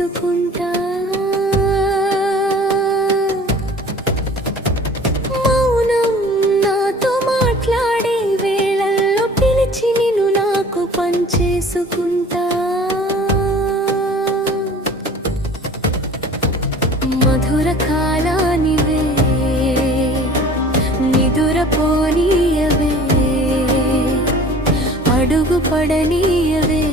చేసుకుంటా. మౌనం నాతో మాట్లాడే వేళల్లో పిలిచి నిన్ను నాకు పంచేసుకుంటా. మధుర కాలానివే నిదురపోనీయవే, అడుగు పడనీయవే.